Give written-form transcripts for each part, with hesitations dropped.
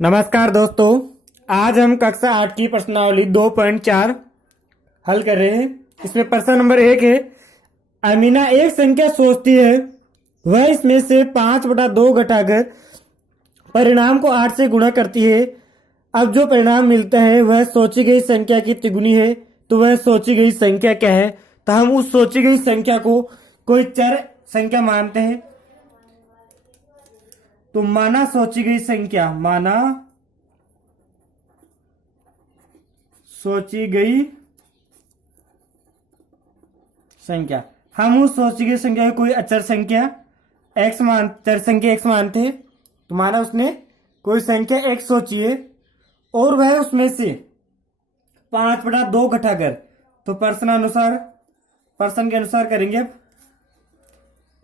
नमस्कार दोस्तों, आज हम कक्षा 8 की प्रश्नावली 2.4 हल कर रहे हैं। इसमें प्रश्न नंबर 1 है। अमीना एक संख्या सोचती है, वह इसमें से 5/2 घटाकर परिणाम को 8 से गुणा करती है। अब जो परिणाम मिलता है वह सोची गई संख्या की तिगुनी है, तो वह सोची गई संख्या क्या है। तो हम उस सोची गई संख्या को कोई चर संख्या मानते हैं। तो माना सोची गई संख्या, माना सोची गई संख्या, हम उस सोची गई संख्या को कोई अचर संख्या चर संख्या x मानते हैं। तो माना उसने कोई संख्या x सोची है और वह उसमें से 5/2 घटाकर, तो प्रश्न के अनुसार करेंगे। अब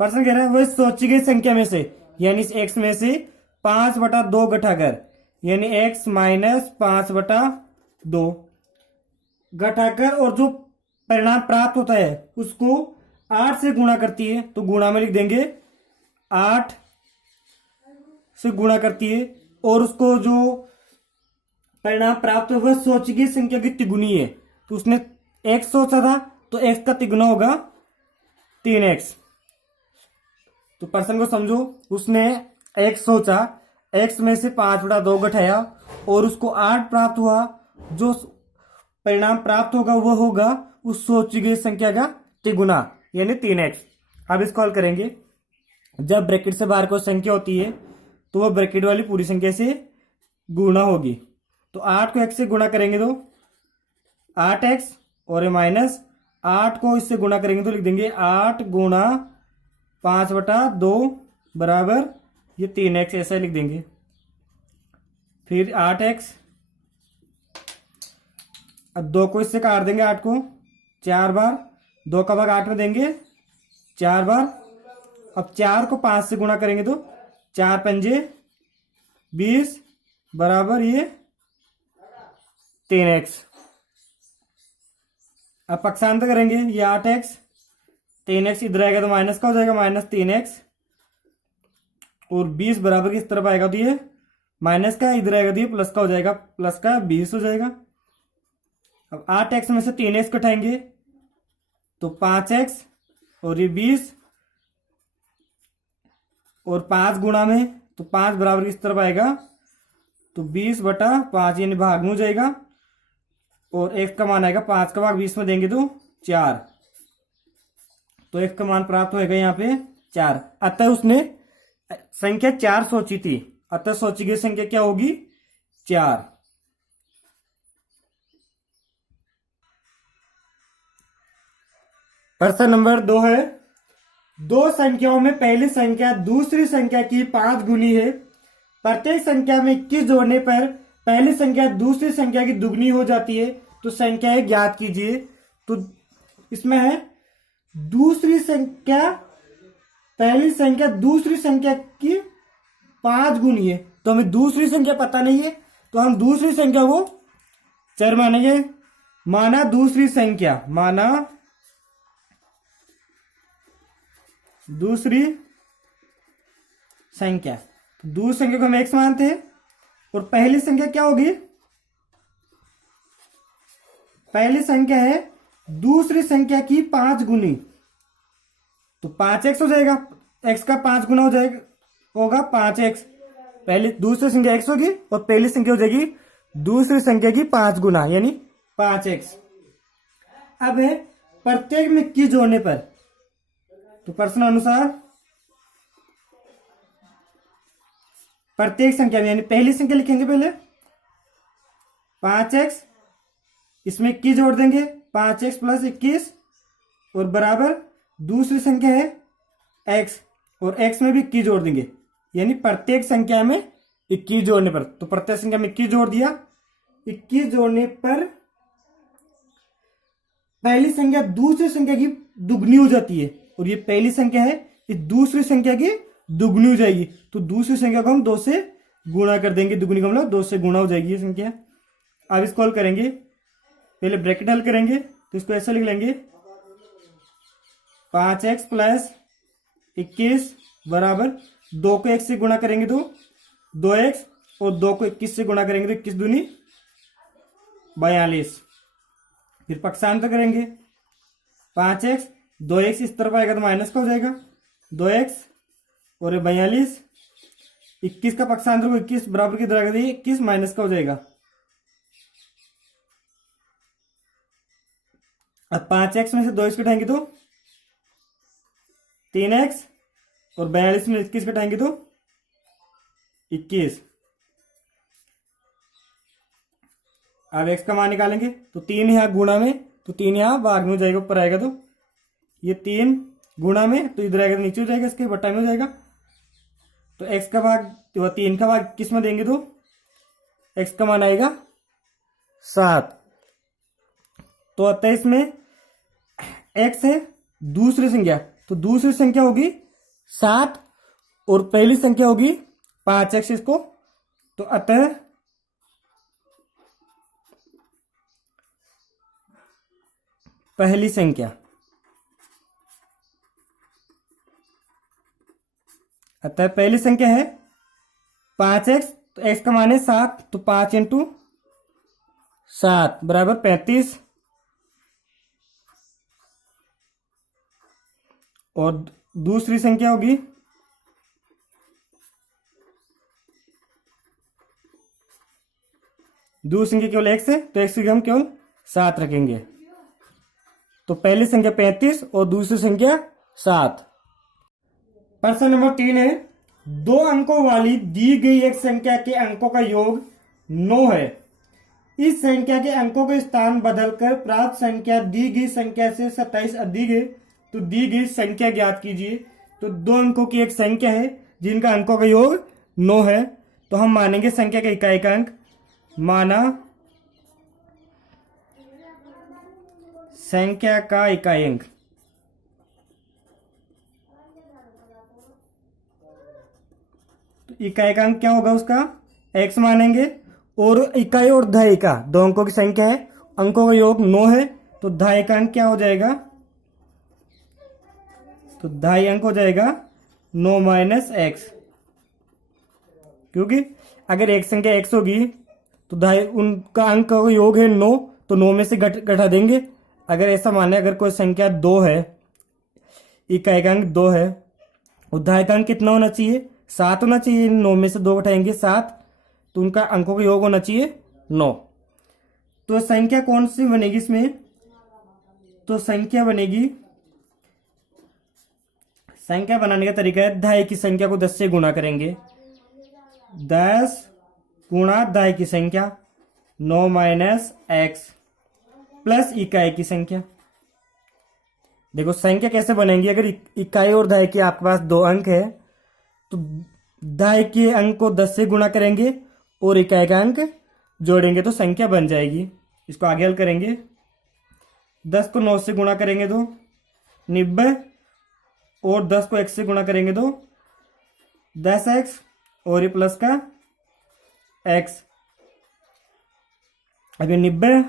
प्रश्न कह रहा है वह सोची गई संख्या में से, यानी इस x में से 5/2 घटाकर, यानी x माइनस 5/2 घटाकर, और जो परिणाम प्राप्त होता है उसको 8 से गुणा करती है। तो गुणा में लिख देंगे 8 से गुणा करती है, और उसको जो परिणाम प्राप्त हो वह सोची गई संख्या की तिगुनी है। तो उसने x सोचा था, तो x का तिगुना होगा 3x। तो प्रश्न को समझो, उसने x सोचा, x में से 5/2 घटाया और उसको 8 प्राप्त हुआ। जो परिणाम प्राप्त होगा वह होगा उस सोची गई संख्या का तिगुना, यानी 3x। अब इसको हल करेंगे। जब ब्रैकेट से बाहर कोई संख्या होती है तो वह ब्रैकेट वाली पूरी संख्या से गुणा होगी। तो 8 को x से गुणा करेंगे तो 8x, और माइनस 8 को इससे गुणा करेंगे तो लिख देंगे 8 गुणा 5/2 बराबर ये 3x, ऐसा लिख देंगे। फिर 8x, अब 2 को इससे काट देंगे, 8 को 4 बार, 2 का भाग 8 में देंगे 4 बार। अब 4 को 5 से गुणा करेंगे तो 4 पंजे 20 बराबर ये 3x। अब पक्षांतर करेंगे, ये 8x, 3x इधर आएगा तो माइनस का हो जाएगा, माइनस 3x, और 20 बराबर किस तरफ आएगा तो ये माइनस का, इधर आएगा तो ये प्लस का हो जाएगा, प्लस का 20 हो जाएगा। अब 8x में से 3x घटाएंगे तो 5x, और ये 20, और 5 गुणा में, तो 5 बराबर किस तरफ आएगा तो 20/5, यानी भाग में हो जाएगा, और x का मान आएगा 5 का भाग 20 में देंगे तो 4। तो x का मान प्राप्त होएगा यहाँ पे 4। अतः उसने संख्या 4 सोची थी, अतः सोची गई संख्या क्या होगी 4। प्रश्न नंबर 2 है। दो संख्याओं में पहली संख्या दूसरी संख्या की 5 गुनी है। प्रत्येक संख्या में 21 जोड़ने पर पहली संख्या दूसरी संख्या की दुगनी हो जाती है। तो संख्याएं ज्ञात कीजिए। तो इसमें है दूसरी संख्या, पहली संख्या दूसरी संख्या की 5 गुनी है। तो हमें दूसरी संख्या पता नहीं है, तो हम दूसरी संख्या को चर मानेंगे। माना दूसरी संख्या, माना दूसरी संख्या, तो दूसरी संख्या को हम x मानते हैं। और पहली संख्या क्या होगी, पहली संख्या है दूसरी संख्या की 5 गुनी, तो 5x हो जाएगा, x का 5 गुना हो जाएगा, होगा 5x। पहली दूसरी संख्या x होगी और पहली संख्या हो जाएगी दूसरी संख्या की 5 गुना, यानी 5x। अब है प्रत्येक में की जोड़ने पर, तो प्रश्न अनुसार प्रत्येक संख्या में, यानी पहली संख्या लिखेंगे पहले 5x, इसमें 21 जोड़ देंगे, 5x + 21, और बराबर दूसरी संख्या है x, और x में भी 21 जोड़ देंगे, यानी प्रत्येक संख्या में 21 जोड़ने पर। तो प्रत्येक संख्या में 21 जोड़ दिया, 21 जोड़ने पर पहली संख्या दूसरी संख्या की दुगनी हो जाती है, और ये पहली संख्या है ये दूसरी संख्या की दुगनी हो जाएगी। तो दूसरी संख्या को हम 2 से गुणा कर देंगे, दुगनी का मतलब 2 से गुणा हो जाएगी ये संख्या। अब इसको हल करेंगे, पहले ब्रैकेट हल करेंगे, तो इसको ऐसा लिख लेंगे 5x + 21 बराबर 2 को x से गुणा करेंगे तो 2x, और 2 को 21 से गुणा करेंगे तो 21 दूनी 42। फिर पक्षांतर करेंगे 5x, 2x इस तरफ आएगा तो माइनस का हो जाएगा 2x और 42। 21 का पक्षांतर को 21 बराबर की तरह 21 माइनस का हो जाएगा। अब 5x में से 2x घटाएंगे तो 3x और 42 में 21 घटाएंगे तो 21। अब x का मान निकालेंगे तो 3 यहाँ गुणा में तो 3 यहाँ भाग में हो जाएगा, ऊपर आएगा तो ये 3 गुणा में तो इधर आएगा तो नीचे हो जाएगा, इसके बट्टा में हो जाएगा। तो x का भाग तो 3 का भाग किस में देंगे तो x का मान आएगा 7। तो अतः इसमें x है दूसरी संख्या, तो दूसरी संख्या होगी 7 और पहली संख्या होगी 5x इसको। तो अतः पहली संख्या, अतः पहली संख्या है 5x, तो x का मान है 7, तो 5 इंटू 7 बराबर 35। और दूसरी संख्या होगी दूसरी संख्या केवल x है तो x की हम केवल 7 रखेंगे। तो पहली संख्या 35 और दूसरी संख्या 7। प्रश्न नंबर 3 है 2 अंकों वाली दी गई एक संख्या के अंकों का योग 9 है। इस संख्या के अंकों के स्थान बदलकर प्राप्त संख्या दी गई संख्या से 27 अधिक है, तो दी गई संख्या ज्ञात कीजिए। तो 2 अंकों की एक संख्या है जिनका अंकों का योग 9 है, तो हम मानेंगे संख्या का इकाई का अंक, माना संख्या का इकाई अंक। तो इकाई का अंक क्या होगा उसका x मानेंगे, और इकाई और दहाई का 2 अंकों की संख्या है, अंकों का योग 9 है, तो दहाई का अंक क्या हो जाएगा, तो दहाई अंक हो जाएगा 9 माइनस x। क्योंकि अगर एक संख्या x होगी तो दहाई उनका अंक का योग है 9, तो 9 में से घटा देंगे। अगर ऐसा माने अगर कोई संख्या 2 है, इकाई का अंक 2 है और दहाई का अंक कितना होना चाहिए 7 होना चाहिए, 9 में से 2 घटाएंगे 7, तो उनका अंकों का योग होना चाहिए 9। तो संख्या कौन सी बनेगी इसमें, तो संख्या बनेगी, संख्या बनाने का तरीका है दहाई की संख्या को 10 से गुणा करेंगे, 10 गुणा दहाई की संख्या 9 माइनस x प्लस इकाई की संख्या। देखो संख्या कैसे बनेंगी, अगर इकाई और दहाई के आपके पास 2 अंक है तो दहाई के अंक को 10 से गुणा करेंगे और इकाई का अंक जोड़ेंगे तो संख्या बन जाएगी। इसको आगे हल करेंगे, 10 को 9 से गुणा करेंगे तो 90 और 10 को x से गुणा करेंगे तो 10x और ये प्लस का x। अभी 90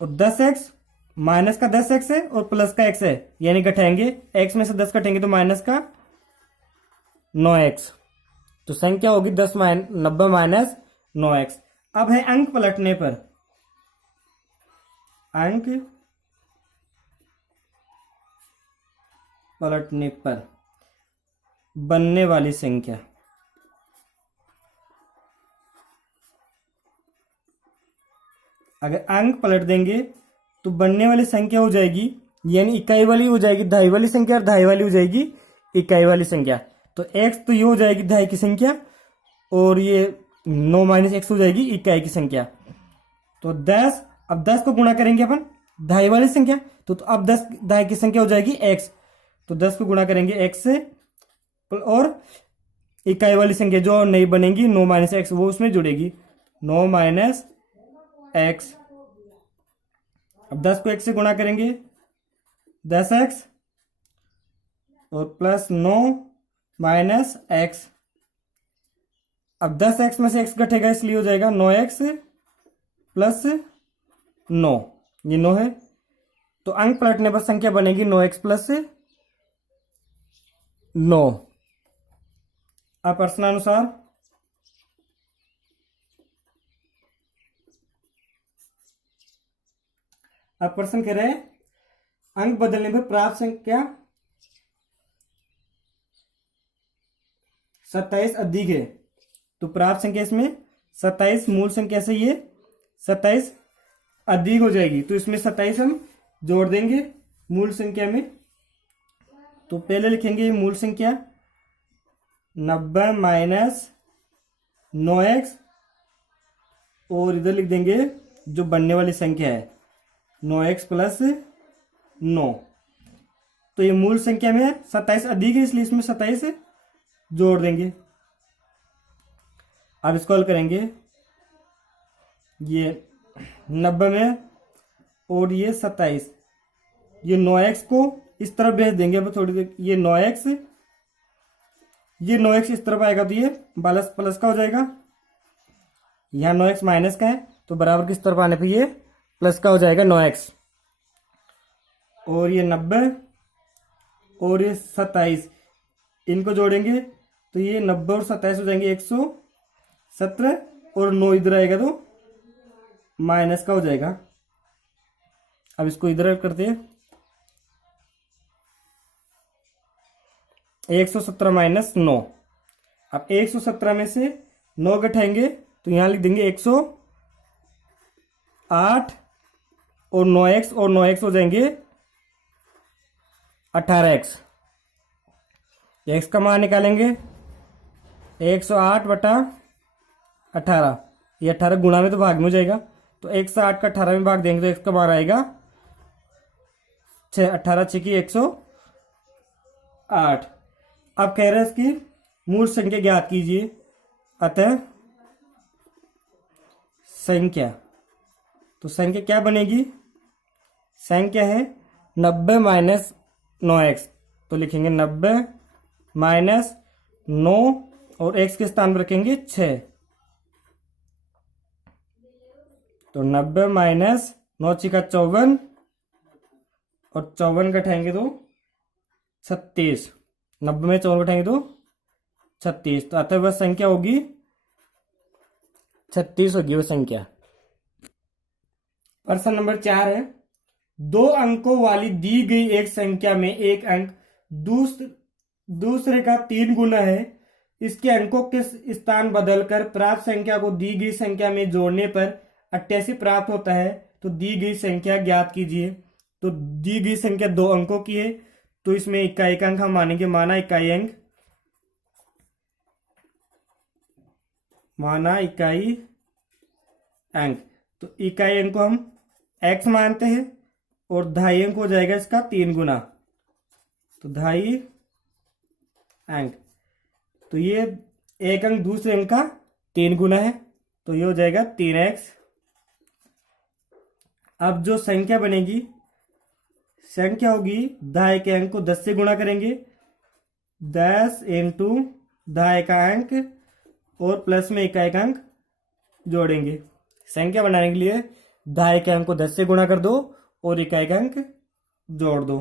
और 10x माइनस का 10x है और प्लस का x है, यानी घटाएंगे, x में से 10 घटेंगे तो माइनस का 9x, तो संख्या होगी 90 माइनस 9x। अब है अंक पलटने पर, अंक पलटने पर बनने वाली संख्या। अगर अंक पलट देंगे तो बनने वाली संख्या हो जाएगी, यानी इकाई वाली हो जाएगी दहाई वाली संख्या और दहाई वाली हो जाएगी इकाई वाली संख्या। तो x तो ये हो जाएगी दहाई की संख्या और ये 9 माइनस x हो जाएगी इकाई की संख्या। तो 10, अब 10 को गुणा करेंगे अपन दहाई वाली संख्या, तो अब 10 दहाई की संख्या हो जाएगी x, तो 10 को गुणा करेंगे x से और इकाई वाली संख्या जो नहीं बनेगी 9 माइनस x वो उसमें जुड़ेगी, 9 माइनस x। अब 10 को x से गुणा करेंगे 10x और प्लस 9 माइनस x। अब 10x में से x घटेगा इसलिए हो जाएगा 9x प्लस 9, ये 9 है, तो अंक पलटने पर संख्या बनेगी 9x प्लस 9। अब प्रश्नानुसार अब प्रश्न कह रहे हैं अंक बदलने पर प्राप्त संख्या 27 अधिक है। तो प्राप्त संख्या इसमें 27 मूल संख्या से ये 27 अधिक हो जाएगी। तो इसमें 27 हम जोड़ देंगे मूल संख्या में। तो पहले लिखेंगे मूल संख्या 90 माइनस 9x और इधर लिख देंगे जो बनने वाली संख्या है 9x प्लस 9। तो ये मूल संख्या में 27 अधिक है इसलिए इसमें 27 जोड़ देंगे। अब इसको हल करेंगे, ये 90 में और ये 27, ये 9x को इस तरफ भेज देंगे। अब थोड़ी देर ये 9x इस तरफ आएगा तो ये प्लस प्लस का हो जाएगा। यहाँ 9x माइनस का है तो बराबर किस तरफ आने पे ये प्लस का हो जाएगा 9x। और ये 90 और ये 27 इनको जोड़ेंगे तो ये 90 और 27 हो जाएंगे 117 और 9 इधर आएगा तो माइनस का हो जाएगा। अब इसको इधर करते हैं 117 माइनस 9। अब 117 में से 9 घटाएंगे तो यहां लिख देंगे 108 और 9x हो जाएंगे 18x। x का मान निकालेंगे 108 बटा 18, ये 18 गुणा में तो भाग में हो जाएगा। तो 108 का 18 में भाग देंगे तो x का मान आएगा 6, 18 6 की 108। अब कह रहे हैं इसकी मूल संख्या ज्ञात कीजिए। अतः संख्या, तो संख्या क्या बनेगी, संख्या है 90 माइनस 9x। तो लिखेंगे 90 माइनस 9 और x के स्थान पर रखेंगे 6। तो 90 माइनस 9 छिका 54 और 54 घटाएंगे तो 36। 90 में 54 घटाएंगे तो 36। तो अतः वह संख्या होगी 36 होगी वह संख्या। प्रश्न नंबर 4 है, 2 अंकों वाली दी गई एक संख्या में एक अंक दूसरे का 3 गुना है। इसके अंकों के स्थान बदलकर प्राप्त संख्या को दी गई संख्या में जोड़ने पर 88 प्राप्त होता है। तो दी गई संख्या ज्ञात कीजिए। तो दी गई संख्या 2 अंकों की है तो इसमें इकाई अंक हम मानेंगे, माना इकाई अंक। तो इकाई अंक को हम x मानते हैं और ढाई अंक हो जाएगा इसका 3 गुना, तो ढाई अंक। तो ये एक अंक दूसरे अंक का 3 गुना है तो ये हो जाएगा 3x। अब जो संख्या बनेगी, संख्या होगी ढाई के अंक को 10 से गुणा करेंगे, 10 इंटू ढाई का अंक और प्लस में इकाई का अंक जोड़ेंगे। संख्या बनाने के लिए ढाई के अंक को 10 से गुणा कर दो और इकाई का अंक जोड़ दो।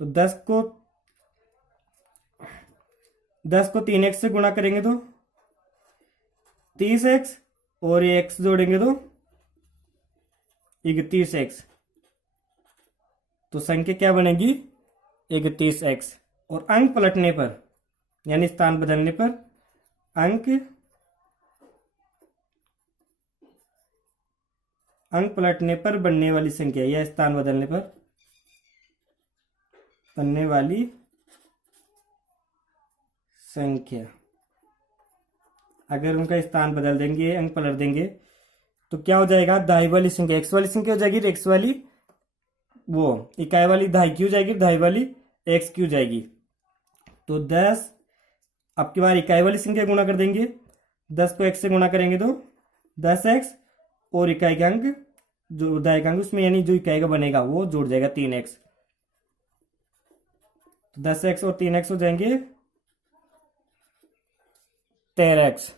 तो 10 को 3x से गुणा करेंगे तो 30x और ये x जोड़ेंगे तो 31x। तो संख्या क्या बनेगी 31x। और अंक पलटने पर यानी स्थान बदलने पर अंक पलटने पर बनने वाली संख्या या स्थान बदलने पर बनने वाली संख्या, अगर उनका स्थान बदल देंगे, अंक पलट देंगे तो क्या हो जाएगा, दाई वाली संख्या x वाली संख्या हो जाएगी, x वाली वो इकाई वाली ढाई की हो जाएगी, ढाई वाली x की हो जाएगी। तो 10 अब की बार इकाई वाली संख्या गुणा कर देंगे, 10 को x से गुणा करेंगे तो 10x और इकाई का अंक जो ढाई का अंक उसमें यानी जो इकाई का बनेगा वो जुड़ जाएगा 3x। तो 10x और 3x हो जाएंगे 13x।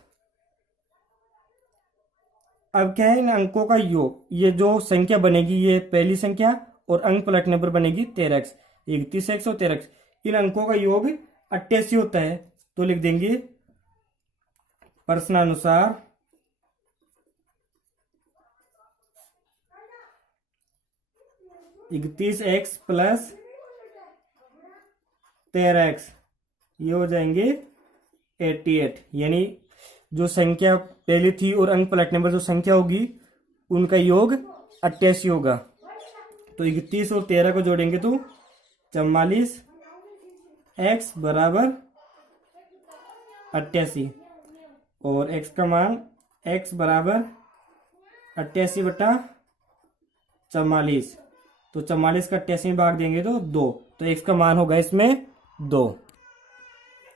अब क्या है, इन अंकों का योग, ये जो संख्या बनेगी ये पहली संख्या और अंक पलटने पर बनेगी 13x, 31x और 13x। इन अंकों का योग 88 होता है। तो लिख देंगे प्रश्नानुसार 31x प्लस 13x, ये हो जाएंगे 88। यानी जो संख्या पहले थी और अंक पलटने पर जो संख्या होगी उनका योग 88 होगा। तो 31 और 13 को जोड़ेंगे तो 44, x बराबर 88 और x का मान x बराबर 88/44। तो 44 का 88 में भाग देंगे तो 2, तो x का मान होगा इसमें 2।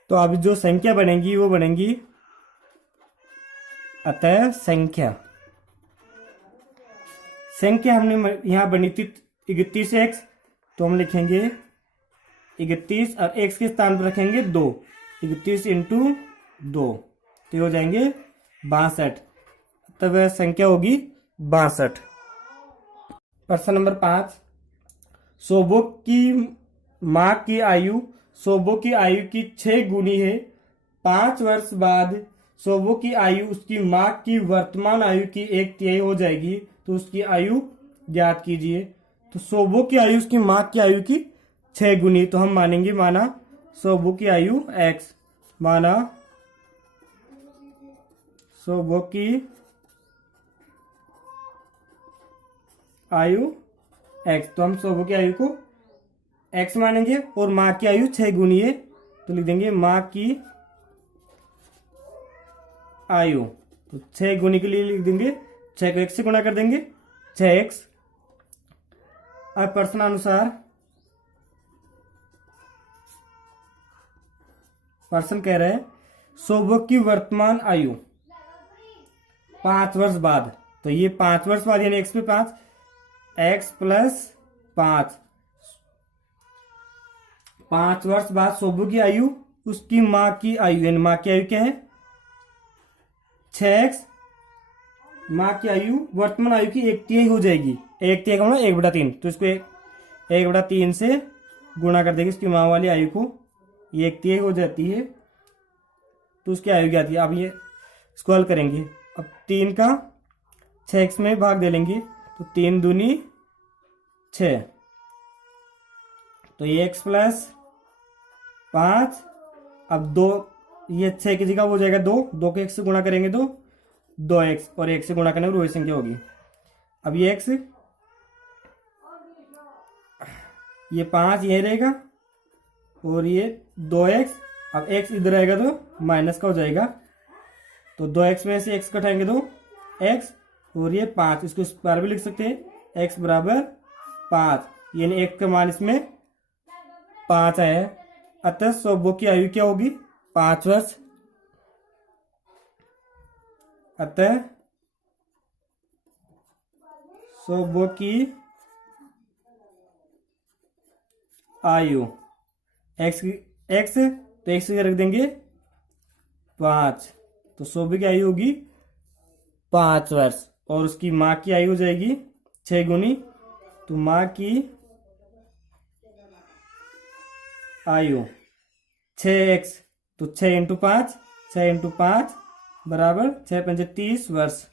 तो अभी जो संख्या बनेगी वो बनेगी अतः संख्या हमने यहां बनी थी 31x, तो हम लिखेंगे 31 और x के स्थान पर रखेंगे 2, 31 इंटू 2, तो ये हो जाएंगे 62। तब वह संख्या होगी 62। प्रश्न नंबर 5, सोबो की मां की आयु सोबो की आयु की 6 गुनी है। 5 वर्ष बाद सोबो की आयु उसकी मां की वर्तमान आयु की 1/3 हो जाएगी, तो उसकी आयु ज्ञात कीजिए। तो सोबो की आयु उसकी मां की आयु की 6 गुनी, तो हम माना सोबो की आयु x, माना सोबो की आयु x, तो हम सोबो की आयु को x मानेंगे और मां की आयु 6 गुनी है, तो लिख देंगे मां की आयु। तो 6 गुनी के लिए लिख देंगे 6 को 1 से गुणा कर देंगे 6x। अब प्रश्नानुसार प्रश्न कह रहे हैं सोबो की वर्तमान आयु 5 वर्ष बाद, तो ये 5 वर्ष बाद यानी x पे 5, x प्लस 5, 5 वर्ष बाद सोबो की आयु उसकी मां की आयु, यानी मां की आयु क्या है 6x, मां की आयु वर्तमान आयु की 1/3 हो जाएगी। 1/3 का मतलब 1/3, तो इसको 1/3 से गुणा कर देंगे इसकी मां वाली आयु को, ये 1/3 हो जाती है, तो उसकी आयु क्या थी। अब ये इसको हल करेंगे। अब 3 का 6x में भाग दे लेंगे, तो 3 दूनी 6, तो ये x प्लस 5, अब 2, ये 6 की जगह हो जाएगा 2 को 1 से गुणा करेंगे तो 2x, और 1 से गुणा करने पर वही संख्या होगी। अब ये x, ये 5 यही रहेगा और ये 2x, अब x इधर आएगा तो माइनस का हो जाएगा, तो 2x में से x घटाएंगे तो x, और ये 5, इसको इस बार भी लिख सकते हैं x बराबर 5, यानी x का मान इसमें 5 आया है। अतः सोबो की आयु क्या होगी 5 वर्ष। अतः सोबो की आयु x तो x रख देंगे 5, तो सोबो की आयु होगी 5 वर्ष, और उसकी मां की आयु हो जाएगी 6 गुनी, तो मां की आयु 6x, तो 6 × 5 बराबर 6×5 30 वर्ष।